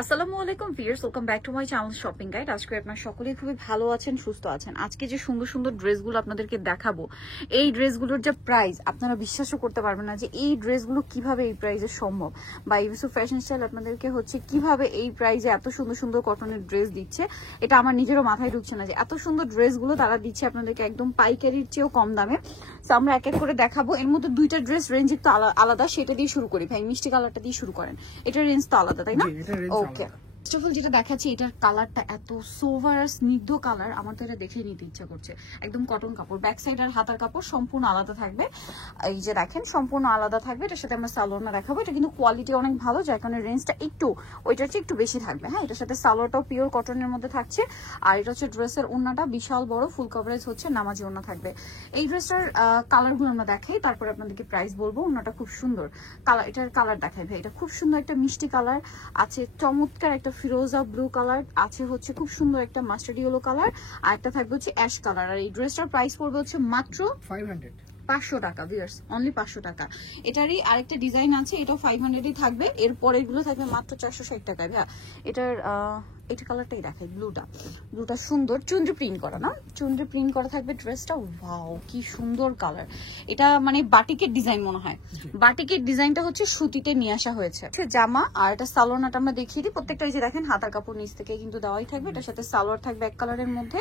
আসসালামু আলাইকুম viewers, welcome back to my channel shopping guide. আজকে আপনারা সকলেই খুবই ভালো আছেন, সুস্থ আছেন। আজকে যে সুন্দর সুন্দর ড্রেসগুলো আপনাদেরকে দেখাবো, এই ড্রেসগুলোর যে প্রাইস আপনারা বিশ্বাসও করতে পারবেন না যে এই ড্রেসগুলো কিভাবে এই প্রাইসে সম্ভব। বা ইউসুফ ফ্যাশন স্টাইল আপনাদেরকে কিভাবে এই প্রাইসে এত সুন্দর সুন্দর কটনের ড্রেস দিচ্ছে, এটা আমার নিজেরও মাথায় ঢুকছে না যে এত সুন্দর ড্রেসগুলো তারা দিচ্ছে আপনাদেরকে একদম পাইকারির চেয়েও কম দামে। তো আমরা এক এক করে দেখাবো। এর মধ্যে দুইটা ড্রেস রেঞ্জ একটু আলাদা, সেটা দিয়ে শুরু করি। ভাই মিষ্টি কালারটা দিয়ে শুরু করেন, এটার রেঞ্জ তো আলাদা তাই না? ওকে, ফার্স্ট অফ অল যেটা দেখাচ্ছি, এটার কালারটা এত সোভার আর স্নিগ্ধ কালার, আমার তো এটা দেখে নিতে ইচ্ছা করছে। একদম কটন কাপড়, ব্যাক সাইড আর হাতার কাপড় সম্পূর্ণ আলাদা থাকবে। এই যে দেখেন সম্পূর্ণ আলাদা থাকবে। এটার সাথে আমরা সালোয়ারটা দেখাবো। এটা কিন্তু কোয়ালিটি অনেক ভালো, যার কারণে রেঞ্জটা একটু ওইটার চেয়ে একটু বেশি থাকবে। হ্যাঁ, এটার সাথে সালোয়ারটাও পিওর কটনের মধ্যে থাকছে। আর এটা হচ্ছে ড্রেসের ওড়নাটা বিশাল বড়, ফুল কভারেজ হচ্ছে নামাজি ওড়না থাকবে। এই ড্রেসটার কালারগুলো আমরা দেখাই, তারপরে আপনাদেরকে প্রাইস বলবো। ওড়নাটা খুব সুন্দর কালার, এটার কালার দেখাই ভাই। এটা খুব সুন্দর একটা মিষ্টি কালার আছে, চমৎকার একটা ফিরোজা ব্লু কালার আছে, হচ্ছে খুব সুন্দর একটা মাস্টার্ড ইয়েলো কালার, আর একটা থাকবে হচ্ছে অ্যাশ কালার। আর এই ড্রেসটার প্রাইস পড়বে হচ্ছে মাত্র 500 টাকা ভিউয়ার্স, অনলি 500 টাকা। এটারই আরেকটা ডিজাইন আছে, এটাও 500 ই থাকবে। এরপরে এগুলো থাকবে মাত্র 460 টাকায়। ভাইয়া এটার এটা কালারটাই দেখাই, ব্লুটা সুন্দর, চুনরি প্রিন্ট করা না, চুনরি প্রিন্ট করা থাকবে ড্রেসটা। ওয়াও কি সুন্দর কালার। এটা মানে বাটিকের ডিজাইন মনে হয়, বাটিকের ডিজাইনটা হচ্ছে সুতিতে নিয়ে আসা হয়েছে। জামা আর এটা সালোয়ারটা আমরা দেখিয়ে দিই। প্রত্যেকটা এই যে দেখেন হাতার কাপড় নিচ থেকে কিন্তু দেওয়াই থাকবে। এটার সাথে সালোয়ার থাকবে এক কালারের মধ্যে।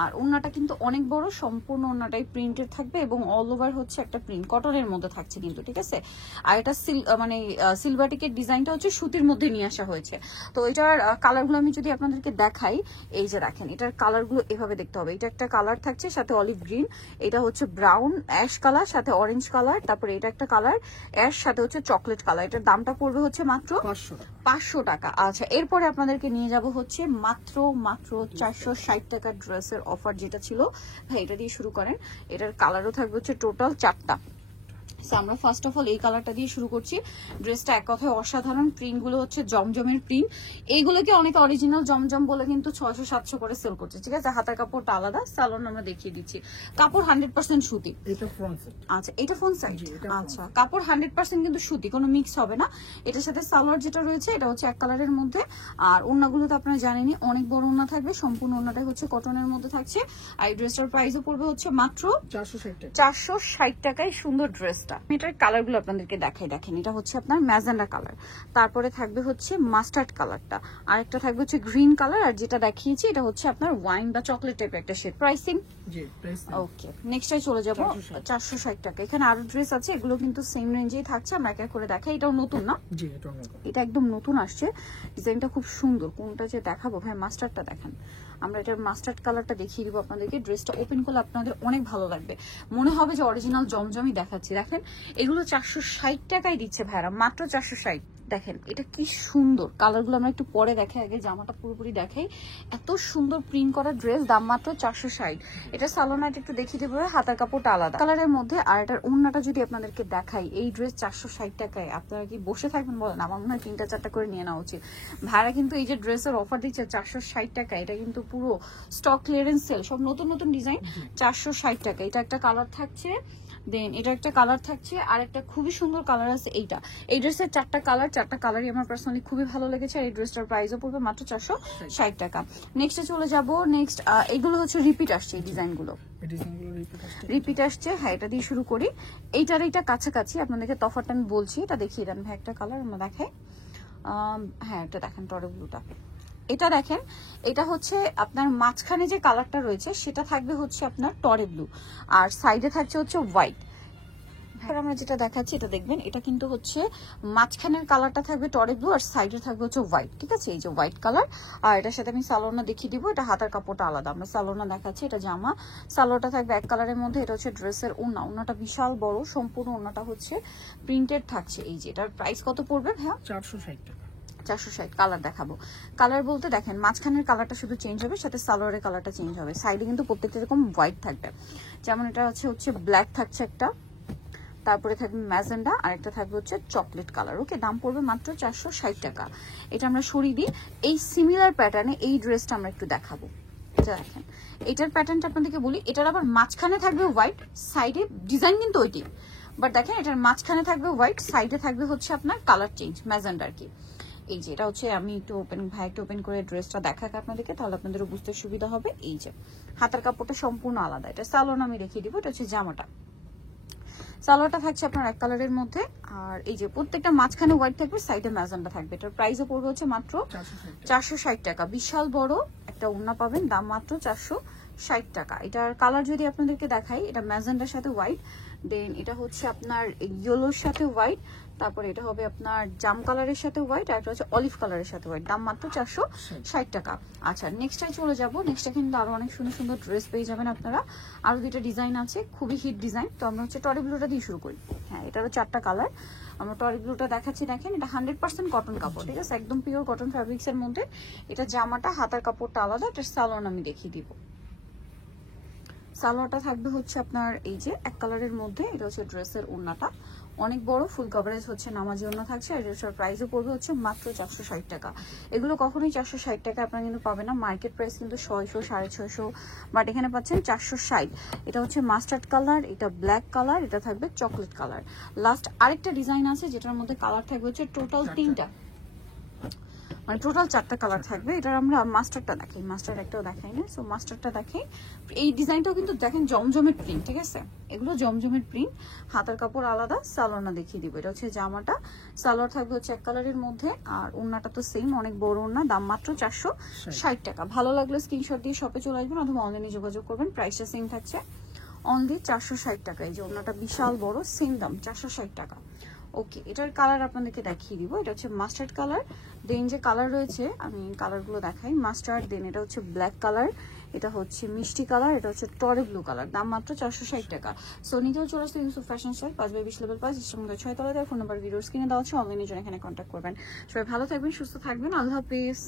আর ওড়নাটা কিন্তু অনেক বড়, সম্পূর্ণ ওড়নাটাই প্রিন্টেড থাকবে এবং অল ওভার হচ্ছে একটা প্রিন্ট কটনের মধ্যে থাকছে কিন্তু, ঠিক আছে। আর এটা মানে সিলভাটিকের ডিজাইনটা হচ্ছে সুতির মধ্যে নিয়ে আসা হয়েছে। তো এটার কালারগুলো আমি যদি আপনাদেরকে দেখাই, এই যে দেখেন এটার কালারগুলো এভাবে দেখতে হবে। এটা একটা কালার থাকছে, সাথে অলিভ গ্রিন, এটা হচ্ছে ব্রাউন অ্যাশ কালার, সাথে অরেঞ্জ কালার, তারপরে এটা একটা কালার অ্যাশ, সাথে হচ্ছে চকলেট কালার। এটার দামটা পড়বে হচ্ছে মাত্র 500 টাকা। আচ্ছা, এরপরে আপনাদেরকে নিয়ে যাব হচ্ছে মাত্র 460 টাকার ড্রেসের অফার যেটা ছিল। ভাই এটা দিয়ে শুরু করেন। এটার কালারও থাকবে হচ্ছে টোটাল 4টা। আমরা ফার্স্ট অফ অল এই কালারটা দিয়ে শুরু করছি। ড্রেসটা এক কথায় অসাধারণ, প্রিন্ট গুলো হচ্ছে জমজমের প্রিন্ট। এইগুলোকে অনেকে অরিজিনাল জমজম বলে কিন্তু 600-700 করে সেল করছে, ঠিক আছে। হাতার কাপড়টা আলাদা, সালোয়ার আমরা দেখিয়ে দিচ্ছি। কাপড় 100% সুতি। আচ্ছা, এটা ফ্রন্ট সাইড। আচ্ছা, কাপড় 100% কিন্তু সুতি, কোনো মিক্স হবে না। এটার সাথে সালোয়ার যেটা রয়েছে এটা হচ্ছে এক কালারের মধ্যে। আর ওড়নাগুলো তো আপনারা জানেনই, অনেক বড় ওড়না থাকবে, সম্পূর্ণ ওড়নাটা হচ্ছে কটনের মধ্যে থাকছে। আর এই ড্রেসটার প্রাইসও পড়বে হচ্ছে মাত্র 460 টাকায়। সুন্দর ড্রেসটা এটার কালারগুলো আপনাদেরকে দেখাই। দেখেন এটা হচ্ছে আপনার ম্যাজেন্ডা কালার, তারপরে থাকবে হচ্ছে মাস্টার্ড কালারটা, আর একটা থাকবে হচ্ছে গ্রিন কালার, আর যেটা দেখিয়েছি এটা হচ্ছে আপনার ওয়াইন বা চকলেট টাইপের একটা শেড। প্রাইসিং ওকে, নেক্সটে চলে যাব 460 টাকা। এখানে আরো ড্রেস আছে, এগুলো কিন্তু সেম রেঞ্জেই থাকছে। আমরা এক এক করে দেখাই। এটাও নতুন না? জি, এটা একদম নতুন আসছে। ডিজাইনটা খুব সুন্দর। কোনটা যে দেখাবো ভাই, মাস্টার্ডটা দেখেন। আমরা এটার মাস্টার্ড কালারটা দেখিয়ে দিব আপনাদেরকে। ড্রেসটা ওপেন করলে আপনাদের অনেক ভালো লাগবে, মনে হবে যে অরিজিনাল জমজমই দেখাচ্ছি। দেখেন এগুলো 460 টাকায় দিচ্ছে ভাইরা, মাত্র 460। দেখেন এটা কি সুন্দর কালারগুলো, আমরা একটু পরে দেখাই, আগে জামাটা পুরোপুরি দেখাই। এত সুন্দর প্রিন্ট করা ড্রেস, দাম মাত্র 460। এটা সালোয়ারটা একটু দেখিয়ে দেবো, হাতার কাপড়টা আলাদা কালারের মধ্যে। আর এটার ওড়নাটা যদি আপনাদেরকে দেখাই, এই ড্রেস 460 টাকায় আপনারা কি বসে থাকবেন বলেন? আমার মনে হয় 3টা-4টা করে নিয়ে নেওয়া উচিত। ভাইরা কিন্তু এই যে ড্রেসের অফার দিচ্ছে 460 টাকা, এটা কিন্তু পুরো স্টক ক্লিয়ারেন্স সেল, সব নতুন নতুন ডিজাইন। 460 টাকা। এটা একটা কালার থাকছে, দেন এটা একটা কালার থাকছে, আর একটা খুবই সুন্দর কালার আছে এইটা। এই ড্রেসের 4টা কালারই আমার পার্সোনালি খুবই ভালো লেগেছে। আর এই ড্রেসটার প্রাইসও পড়বে মাত্র 460 টাকা। নেক্সটে চলে যাব। নেক্সট এগুলো হচ্ছে রিপিট আসছে, এই ডিজাইনগুলো রিপিট আসছে। হ্যাঁ, এটা দিয়ে শুরু করি। এইটার এইটা কাছাকাছি, আপনাদেরকে তফাৎটা আমি বলছি। এটা দেখিয়ে দেন ভাই, একটা কালার আমরা দেখাই। হ্যাঁ, এটা দেখেন টরে ব্লুটা। এটা দেখেন, এটা হচ্ছে আপনার মাঝখানে যে কালারটা রয়েছে সেটা থাকবে হচ্ছে আপনার টরে ব্লু, আর সাইডে থাকছে হচ্ছে হোয়াইট। আমরা যেটা দেখাচ্ছি এটা দেখবেন, এটা কিন্তু হচ্ছে মাঝখানের কালারটা থাকবে টরে ব্লু, আর সাইডে থাকবে হচ্ছে হোয়াইট, ঠিক আছে। এই যে হোয়াইট কালার। আর এটার সাথে আমি সালোয়ারটা দেখিয়ে দিব। এটা হাতার কাপড়টা আলাদা, আমরা সালোয়ারটা দেখাচ্ছি। এটা জামা, সালোয়ারটা থাকবে এক কালারের মধ্যে। এটা হচ্ছে ড্রেসের ওড়নাটা বিশাল বড়, সম্পূর্ণ ওড়নাটা হচ্ছে প্রিন্টেড থাকছে। এই যে এটার প্রাইস কত পড়বে? হ্যাঁ, 460 টাকা। 460। কালার দেখাবো। কালার বলতে দেখেন মাঝখানের কালারটা শুধু চেঞ্জ হবে, সাথে সালোয়ারের কালারটা চেঞ্জ হবে। সাইডে কিন্তু প্রত্যেকটা এরকম হোয়াইট থাকবে, যেমন এটা হচ্ছে ব্ল্যাক থাকছে একটা, তারপরে থাকবে ম্যাজেন্ডা, আর একটা থাকবে হচ্ছে চকলেট কালার। ওকে, দাম পড়বে মাত্র 460 টাকা। এটা আমরা সরিয়ে দিই। এই সিমিলার প্যাটার্নে এই ড্রেসটা আমরা একটু দেখাবো। এটা দেখেন, এটার প্যাটার্নটা আপনাদেরকে বলি। এটার আবার মাঝখানে থাকবে হোয়াইট, সাইডে ডিজাইন কিন্তু ওইটি, বাট দেখেন এটার মাঝখানে থাকবে হোয়াইট, সাইডে থাকবে হচ্ছে আপনার কালার চেঞ্জ ম্যাজেন্ডা আর কি। এই যে এটা হচ্ছে, আমি একটু ওপেন করে ড্রেসটা দেখাক আপনাদেরকে, তাহলে আপনাদেরও বুঝতে সুবিধা হবে। এই যে হাতার কাপড়টা সম্পূর্ণ আলাদা, এটা সালোয়ার আমি রেখে দিব। এটা হচ্ছে জামাটা, সালোয়ারটা থাকছে আপনার এক কালারের মধ্যে, আর এই যে প্রত্যেকটা মাঝখানে হোয়াইট থাকবে, সাইডে ম্যাজেন্টা থাকবে। এটার প্রাইসও পড়বে হচ্ছে মাত্র 460 টাকা। বিশাল বড় একটা ওড়না পাবেন, দাম মাত্র 460 টাকা। এটার কালার যদি আপনাদেরকে দেখাই, এটা ম্যাজেন্টার সাথে হোয়াইট, দেন এটা হচ্ছে আপনার ইয়েলোর সাথে হোয়াইট, তারপরে এটা হবে আপনার জাম কালারের সাথে হোয়াইট, আর এটা হচ্ছে অলিভ কালারের সাথে হোয়াইট, দাম মাত্র 460 টাকা। আচ্ছা নেক্সটটাই চলে যাবো। নেক্সটটা কিন্তু আরো অনেক সুন্দর সুন্দর ড্রেস পেয়ে যাবেন আপনারা। আরো দুইটা ডিজাইন আছে, খুবই হিট ডিজাইন। তো আমরা হচ্ছে টরি ব্লুটা দিয়ে শুরু করি। হ্যাঁ, এটারও 4টা কালার। আমরা টরি ব্লুটা দেখাচ্ছি, দেখেন এটা 100% কটন কাপড়, ঠিক আছে, একদম পিওর কটন ফ্যাব্রিক্স এর মধ্যে। এটা জামাটা, হাতার কাপড়টা আলাদা, এটা সালোয়ার আমি দেখিয়ে দিব। সালোয়ারটা থাকবে হচ্ছে আপনার এই যে এক কালারের মধ্যে, এটা হচ্ছে ড্রেসের ওড়নাটা, অনেক বড় ফুল কভারেজ হচ্ছে নামাজি ওড়না থাকছে। আর এটার প্রাইসও পড়বে হচ্ছে মাত্র 460 টাকা। এগুলো কখনোই 460 টাকা আপনারা কিন্তু পাবেন না, মার্কেট প্রাইস কিন্তু 600 650, বাট এখানে পাচ্ছেন 460। এটা হচ্ছে মাস্টার্ড কালার, এটা ব্ল্যাক কালার, এটা থাকবে চকলেট কালার। লাস্ট আরেকটা ডিজাইন আছে যেটার মধ্যে কালার থাকবে হচ্ছে টোটাল 3টা, মানে টোটাল 4টা কালার থাকবে। এটার আমরা মাস্টারটা দেখাই, মাস্টার একটাও দেখাই না, সো মাস্টারটা দেখাই। এই ডিজাইনটাও কিন্তু দেখেন জমজমের প্রিন্ট, ঠিক আছে, এগুলো জমজমের প্রিন্ট। হাতার কাপড় আলাদা, সালোয়ার দেখিয়ে দিব। এটা হচ্ছে জামাটা, সালোয়ার থাকবে হচ্ছে এক কালারের মধ্যে, আর ওড়নাটা তো সেম, অনেক বড় ওড়না, দাম মাত্র 460 টাকা। ভালো লাগলে স্ক্রিনশট দিয়ে শপে চলে আসবেন অথবা অনলাইনে যোগাযোগ করবেন, প্রাইসটা সেম থাকছে, অনলি 460 টাকা। এই যে ওড়নাটা বিশাল বড়, সেম দাম 460 টাকা। ওকে, এটার কালার আপনাদেরকে দেখিয়ে দিব। এটা হচ্ছে মাস্টার্ড কালার, দেন যে কালার রয়েছে আমি কালারগুলো দেখাই। মাস্টার্ড, দেন এটা হচ্ছে ব্ল্যাক কালার, এটা হচ্ছে মিষ্টি কালার, এটা হচ্ছে টরে ব্লু কালার, দাম মাত্র 460 টাকা। সো নিতেও চলে আসতে ইউসুফ ফ্যাশন স্টাইল, 5/20 লেভেল 5, ইস্টামগঞ্জ 6 তলায়। ফোন নাম্বার ভিডিওর স্ক্রিনে দেওয়া আছে, অনলাইনে জন্য এখানে কন্ট্যাক্ট করবেন। সবাই ভালো থাকবেন, সুস্থ থাকবেন, আল্লাহ হাফিজ।